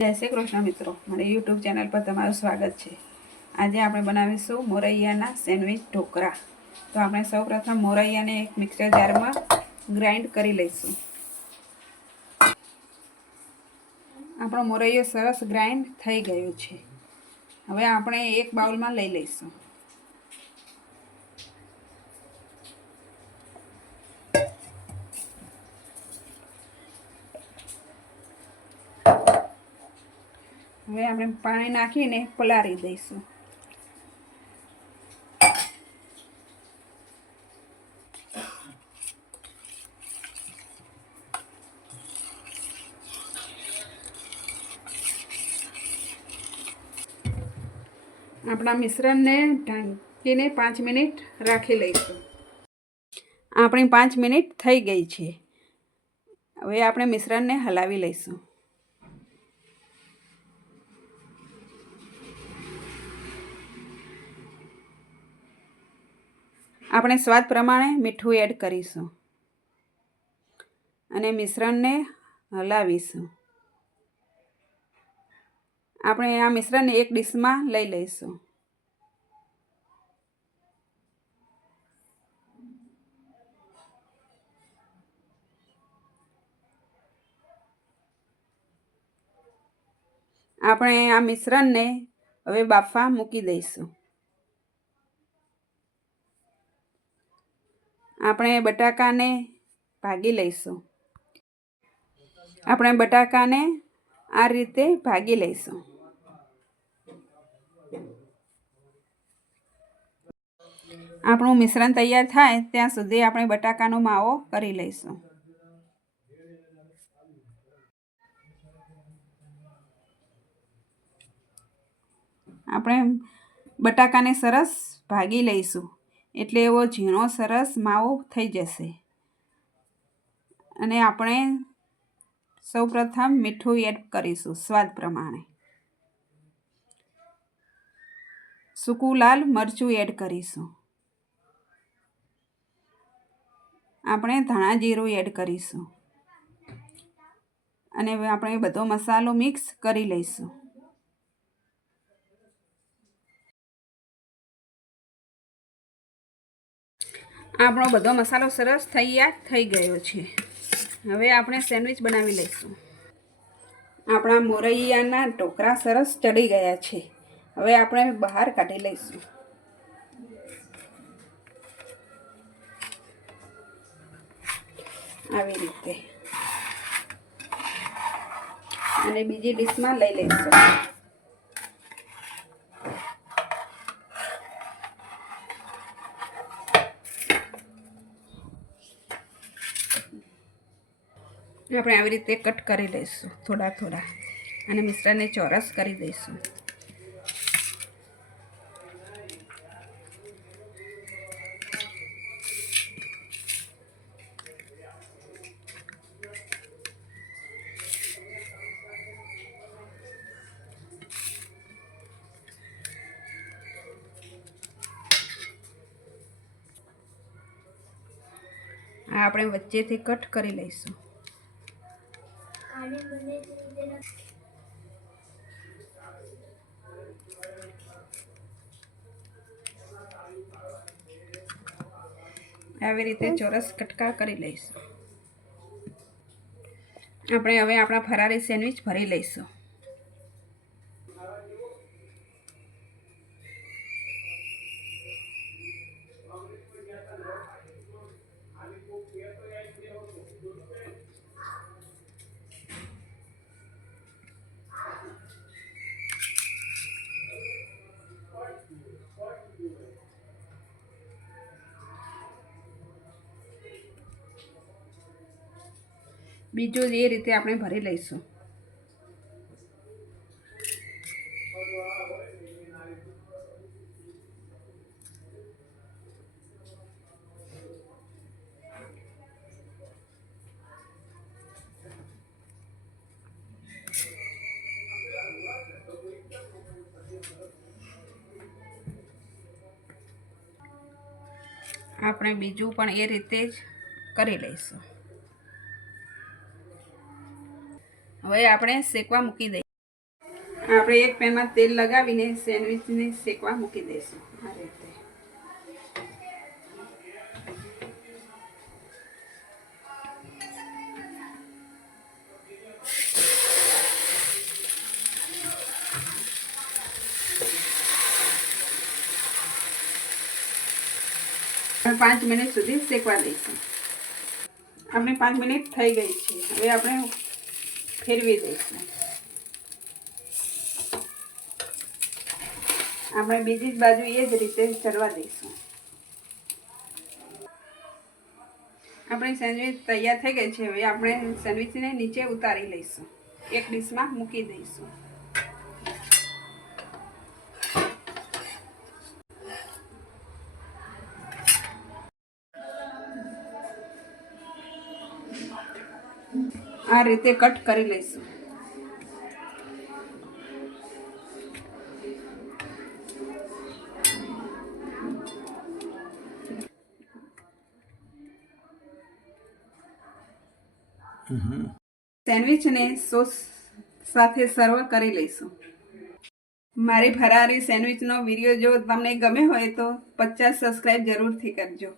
જય શ્રી કૃષ્ણ મિત્રો, મારી યુટ્યુબ ચેનલ પર તમારું સ્વાગત છે। આજે આપણે બનાવીશું મોરૈયાના સેન્ડવિચ ઢોકળા। તો આપણે સૌપ્રથમ મોરૈયાને એક મિક્સર જારમાં ગ્રાઇન્ડ કરી લઈશું। આપણો મોરૈયો સરસ ગ્રાઇન્ડ થઈ ગયો છે। હવે આપણે એક બાઉલમાં લઈ લઈશું। હવે આપણે પાણી નાખીને પલાળી દઈશું। આપણા મિશ્રણને ઢાંકીને 5 મિનિટ રાખી લઈશું। આપણી 5 મિનિટ થઈ ગઈ છે। હવે આપણે મિશ્રણને હલાવી લઈશું। આપણે સ્વાદ પ્રમાણે મીઠું એડ કરીશું અને મિશ્રણને હલાવીશું। આપણે આ મિશ્રણને એક ડીશમાં લઈ લઈશું। આપણે આ મિશ્રણને હવે બાફવા મૂકી દઈશું। આપણે બટાકાને ભાગી લઈશું। આપણે બટાકાને આ રીતે ભાગી લઈશું। આપણું મિશ્રણ તૈયાર થાય ત્યાં સુધી આપણે બટાકાનો માવો કરી લઈશું। આપણે બટાકાને સરસ ભાગી લઈશું એટલે એવો ઝીણો સરસ માવો થઈ જશે। અને આપણે સૌપ્રથમ મીઠું એડ કરીશું સ્વાદ પ્રમાણે। સૂકું લાલ મરચું એડ કરીશું। આપણે ધાણા જીરું એડ કરીશું અને આપણે બધો મસાલો મિક્સ કરી લઈશું। આપણો બધો મસાલો સરસ તૈયાર થઈ ગયો છે। હવે આપણે સેન્ડવિચ બનાવી લઈશું। આપણા મોરૈયાના ઢોકળા સરસ ચડી ગયા છે। હવે આપણે બહાર કાઢી લઈશું। આવી રીતે અને બીજી ડીશમાં લઈ લઈશું। આપણે આવી રીતે કટ કરી લઈશું થોડા થોડા અને મિશ્રણને ચોરસ કરી દઈશું। આ આપણે વચ્ચેથી કટ કરી લઈશું। આવી રીતે ચોરસ કટકા કરી લઈશું। આપણે હવે આપણા ફરારી સેન્ડવિચ ભરી લઈશું। બીજું એ રીતે આપણે ભરી લઈશું। આપણે બીજું પણ એ રીતે જ કરી લઈશું। હવે આપણે શેકવા મૂકી દઈએ। આપણે એક પેનમાં તેલ લગાવીને સેન્ડવિચને શેકવા મૂકી દઈશું આ રીતે. આપણે 5 મિનિટ સુધી શેકવા દઈશું. આપણે 5 મિનિટ થઈ ગઈ છે. હવે આપણે ફેરવી દઈશું. આપણે બીજી જ બાજુ એ જ રીતે ચડવા દઈશું. આપણી સેન્ડવિચ તૈયાર થઈ ગઈ છે. હવે આપણે સેન્ડવિચને નીચે ઉતારી લઈશું. એક ડીશમાં મૂકી દઈશું. આ રીતે કટ કરી લઈશું. સેન્ડવિચને સોસ સાથે સર્વ કરી લઈશું. મારી ફરારી સેન્ડવિચનો વિડીયો જો તમને ગમે હોય તો 50 સબસ્ક્રાઈબ જરૂરથી કરજો.